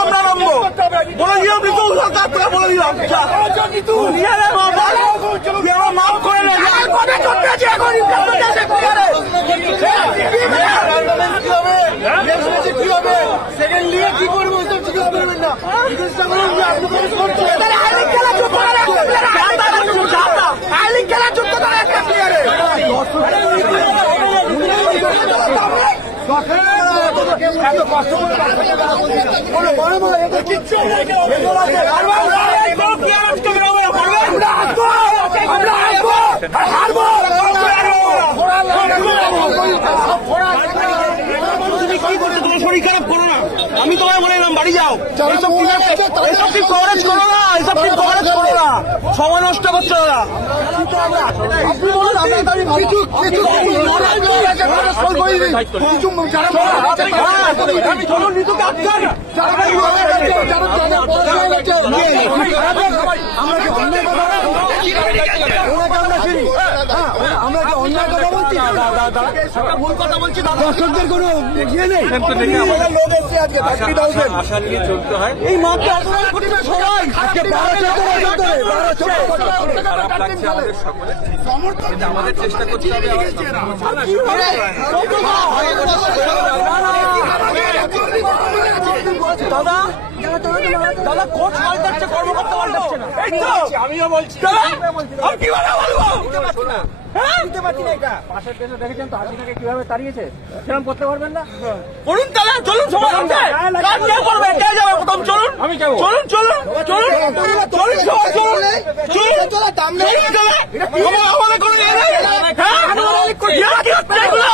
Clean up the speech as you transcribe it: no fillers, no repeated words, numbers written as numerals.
আমরা নামবো বলে দিলাম সরকার বলে দিলাম মাফ করে কি হবে সেকেন্ড লিগে কি করবো জিজ্ঞেস করবেন না খেলা যুক্ত করে একটা প্লেয়ারে শরীর খারাপ করো না আমি তোমায় বলে এলাম বাড়ি যাও এসব কি কভারেজ করো না এসব কি কভারেজ করো না সময় নষ্ট করছো না আপনি বলুন আমরা কি অন্যায় কথা বলছি ভুল কথা বলছি দর্শকদের কোনো ইয়ে নেই লোক এসছে আজকে 30,000 আশা নিয়ে চলতে হয় এই মাত্র আমাদের চেষ্টা করতে হবে দাদা দাদা কোচ পাল্টাচ্ছে কর্মকর্তা পাল্টাচ্ছে না আমিও বলছি বুঝতে পারছি না এটা পাশের দেশে দেখেছেন তো হাসিনাকে কিভাবে তাড়িয়েছে সেরকম করতে পারবেন না করুন তাহলে চলুন সবাই প্রথম চলুন আমি যাবো চলুন চলুন চলুন চলুন সবাই চলুন আমাদের কোনো এগুলো